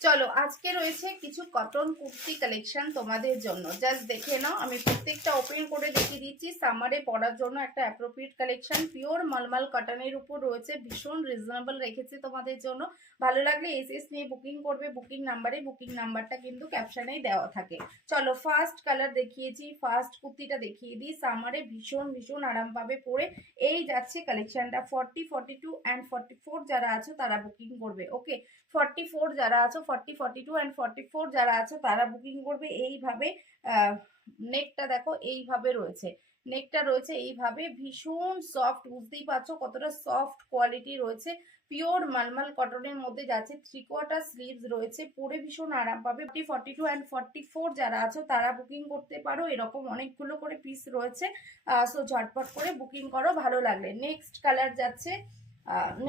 চলো আজকে রয়েছে কিছু কটন কুর্তি কালেকশন তোমাদের জন্য, জাস্ট দেখে নাও। আমি প্রত্যেকটা ওপেন করে দেখিয়ে দিচ্ছি। সামারে পরার জন্য একটা অ্যাপ্রোপ্রিয়েট কালেকশন, পিওর মালমাল কটনের উপর রয়েছে, ভীষণ রিজনেবল রেখেছি তোমাদের জন্য। ভালো লাগলে এসএস নিয়ে বুকিং করবে, বুকিং নাম্বারটা কিন্তু ক্যাপশনেই দেওয়া থাকে। চলো ফার্স্ট কালার দেখিয়েছি, ফার্স্ট কুর্তিটা দেখিয়ে দিই। সামারে ভীষণ ভীষণ আরাম পাবে পরে। এই যাচ্ছে কালেকশনটা 40, 42 অ্যান্ড 44 যারা আছো তারা বুকিং করবে। ওকে, 44 যারা আছো, 40, 42 অ্যান্ড 44 যারা আছো তারা বুকিং করবে। এইভাবে নেকটা দেখো, এইভাবে রয়েছে, নেকটা রয়েছে এইভাবে, ভীষণ সফট, বুঝতেই পারছো কতটা সফট কোয়ালিটি রয়েছে। পিওর মালমাল কটনের মধ্যে যাচ্ছে, 3/4 স্লিভস রয়েছে, পরে ভীষণ আরাম পাবে। 42 অ্যান্ড 44 যারা আছো তারা বুকিং করতে পারো। এরকম অনেকগুলো করে পিস রয়েছে, সো ঝটপট করে বুকিং করো ভালো লাগলে। নেক্সট কালার যাচ্ছে,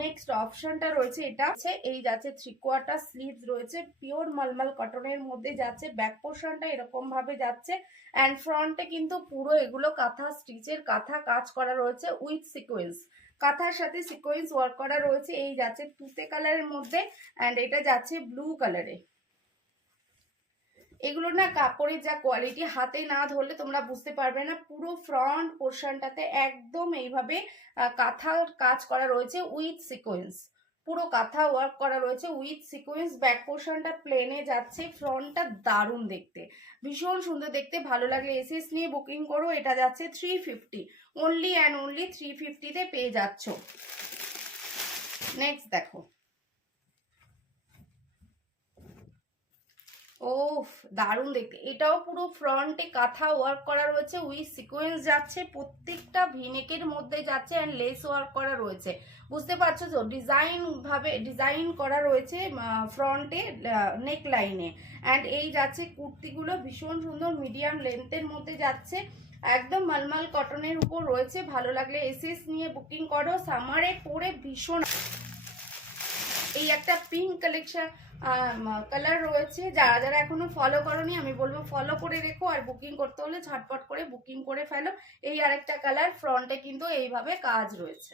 নেক্সট অপশনটা রয়েছে, এটা হচ্ছে এই যাচ্ছে 3/4 স্লিভস রয়েছে, পিওর মালমাল কটনের মধ্যে যাচ্ছে। ব্যাক পোর্শনটা এরকম ভাবে যাচ্ছে, অ্যান্ড ফ্রন্টে কিন্তু পুরো এগুলো কাঁথা স্টিচের, কাঁথা কাজ করা রয়েছে উইথ সিকোয়েন্স, কাঁথার সাথে সিকোয়েন্স ওয়ার্ক করা রয়েছে। এই যাচ্ছে তুতে কালারের মধ্যে, অ্যান্ড এটা যাচ্ছে ব্লু কালারে। এগুলো না কাপড়ের যা কোয়ালিটি, হাতে না ধরলে তোমরা বুঝতে পারবে না। পুরো ফ্রন্ট পোর্শনটাতে একদম এইভাবে কাঁথার কাজ করা রয়েছে উইথ সিকোয়েন্স, পুরো কাঁথা ওয়ার্ক করা রয়েছে উইথ সিকোয়েন্স। ব্যাক পোর্শনটা প্লেনে যাচ্ছে, ফ্রন্টটা দারুণ দেখতে, ভীষণ সুন্দর দেখতে। ভালো লাগলে এসএস নিয়ে বুকিং করো। এটা যাচ্ছে 350, অনলি অ্যান্ড অনলি 350-তে পেয়ে যাচ্ছ। নেক্সট দেখো, ওফ দারুণ দেখতে, এটাও পুরো ফ্রন্টে কাঁথা ওয়ার্ক করা রয়েছে উইথ সিকোয়েন্স যাচ্ছে, প্রত্যেকটা ভিনেকের মধ্যে যাচ্ছে, অ্যান্ড লেস ওয়ার্ক করা রয়েছে। বুঝতে পারছো তো, ডিজাইন করা রয়েছে ফ্রন্টে নেক লাইনে। অ্যান্ড এই যাচ্ছে কুর্তিগুলো ভীষণ সুন্দর, মিডিয়াম লেন্থের মধ্যে যাচ্ছে, একদম মালমাল কটনের উপর রয়েছে। ভালো লাগলে এসএস নিয়ে বুকিং করো। সামারে পরে ভীষণ, এই একটা পিঙ্ক কালেকশন কালার রয়েছে, যারা যারা এখনো ফলো করোনি আমি বলবো ফলো করে রেখো, আর বুকিং করতে হলে ঝটপট করে বুকিং করে ফেলো। এই আরেকটা কালার, ফ্রন্টে কিন্তু এইভাবে কাজ রয়েছে।